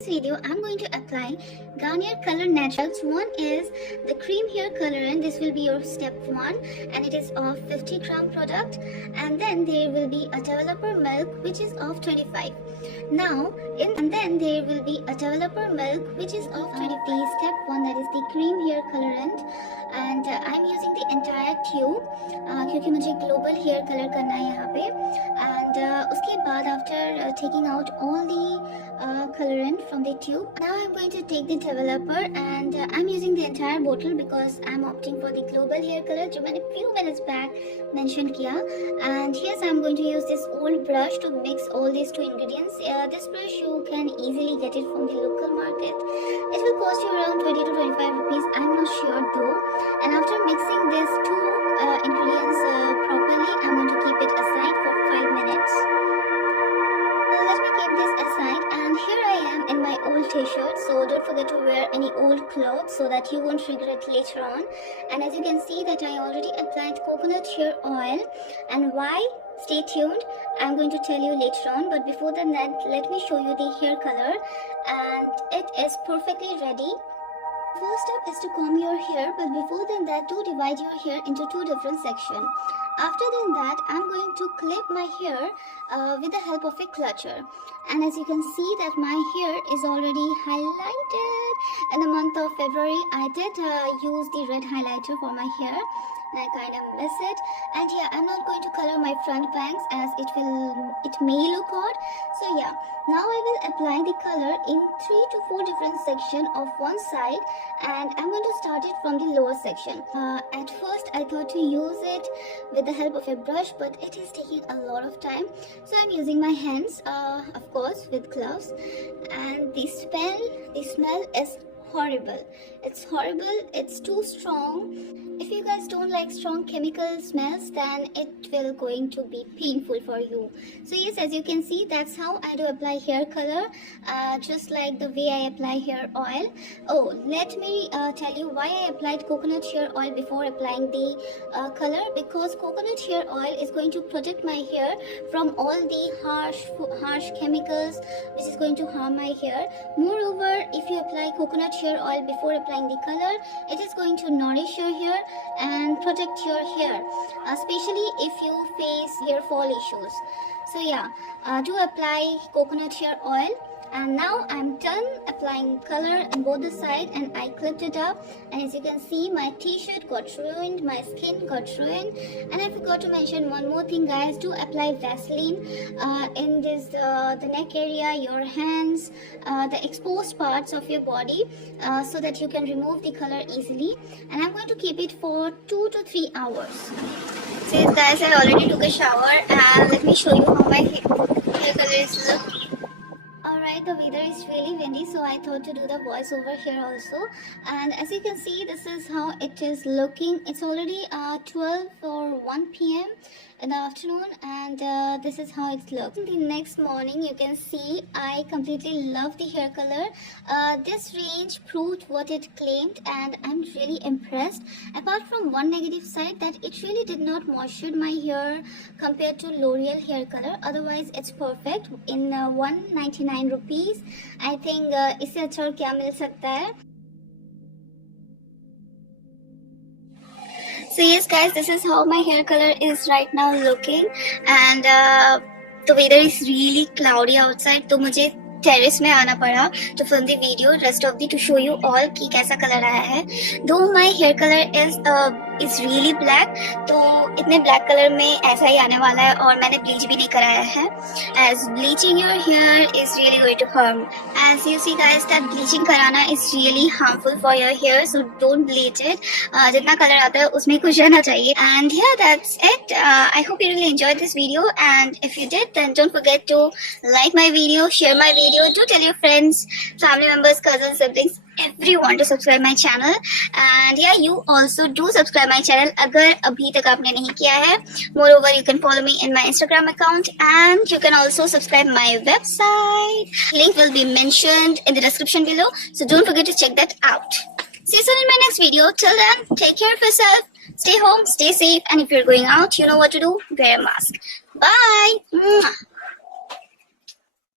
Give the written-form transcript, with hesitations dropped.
This video I'm going to apply Garnier Color Naturals. One is the cream hair colorant. This will be your step 1 and it is of 50 gram product, and then there will be a developer milk which is of 25. And then there will be a developer milk which is of 20. The step 1, that is the cream hair colorant, and I'm using the entire tube क्योंकि मुझे global hair color करना है यहाँ पे. And उसके बाद after taking out all the colorant from the tube, now I'm going to take the developer and I'm using the entire bottle because I'm opting for the global hair color जो मैंने few minutes back mentioned किया. And yes, I'm going to use this old brush to mix all these two ingredients. This brush you can easily get it from the local market. It will cost you around 20 to 25 rupees. I'm not sure though. And after mixing these two ingredients properly, I'm going to keep it aside for 5 minutes. Let me keep this aside, and here I am in my old t-shirt, so don't forget to wear any old clothes so that you won't regret later on. And as you can see that I already applied coconut hair oil, and why? Stay tuned, I'm going to tell you later on. But before that, let me show you the hair color, and it is perfectly ready. First step is to comb your hair, but before that, do divide your hair into two different sections. After that, I'm going to clip my hair with the help of a clutcher. And as you can see that my hair is already highlighted. In the month of February, I did use the red highlighter for my hair. And I kind of miss it. And yeah, I'm not going to color my front bangs as it may look odd. So yeah, now I will apply the color in 3 to 4 different sections of one side, and I'm going to start it from the lower section. At first I thought to use it with the help of a brush, but it is taking a lot of time, so I'm using my hands, of course with gloves. And the smell is horrible. It's horrible. It's too strong. If you guys don't like strong chemical smells, then it will going to be painful for you. So yes, as you can see, that's how I do apply hair color, just like the way I apply hair oil. Oh, let me tell you why I applied coconut hair oil before applying the color, because coconut hair oil is going to protect my hair from all the harsh chemicals which is going to harm my hair. Moreover, if you apply coconut hair oil before applying the color, it is going to nourish your hair and protect your hair, especially if you face hair fall issues. So yeah, do apply coconut hair oil. And now I'm done applying color on both the sides, and I clipped it up. And as you can see, my t-shirt got ruined, my skin got ruined. And I forgot to mention one more thing, guys. Do apply Vaseline in this the neck area, your hands, the exposed parts of your body, so that you can remove the color easily. And I'm going to keep it for 2 to 3 hours. So yes, guys, I already took a shower, and let me show you how my hair color is looking. Alright, the weather is really windy, so I thought to do the voice over here also. And as you can see, this is how it is looking. It's already 12 or 1 p.m. in the afternoon, and this is how it looks. The next morning, you can see I completely love the hair color. This range proved what it claimed, and I'm really impressed. Apart from one negative side, that it really did not moisture my hair compared to L'Oreal hair color. Otherwise, it's perfect. In 199 rupees, I think इससे अच्छा और क्या मिल सकता है. So yes, guys, this is how my hair color is right now looking, and the weather is really cloudy outside, तो मुझे terrace में आना पड़ा to film the video, rest of the to show you all कि कैसा color आया है. Though my hair color is really black, तो इतने black color में ऐसा ही आने वाला है, और मैंने bleach भी नहीं कराया है, as bleaching your hair is really going to harm. As you see, guys, that bleaching कराना is really harmful for your hair, so don't bleach it. जितना color आता है उसमें खुश रहना चाहिए. And yeah, that's it. I hope you really enjoyed this video, and if you did, then don't forget to like my video, share my video, do tell your friends, family members, cousins, siblings, everyone to subscribe my channel. And yeah, you also do subscribe my channel अगर अभी तक आपने नहीं किया है. Moreover, you can follow me in my Instagram account, and you can also subscribe my website. Link will be mentioned in the description below, so don't forget to check that out. See you soon in my next video. Till then, take care of yourself, stay home, stay safe, and if you're going out, you know what to do. Wear a mask. Bye. Mwah.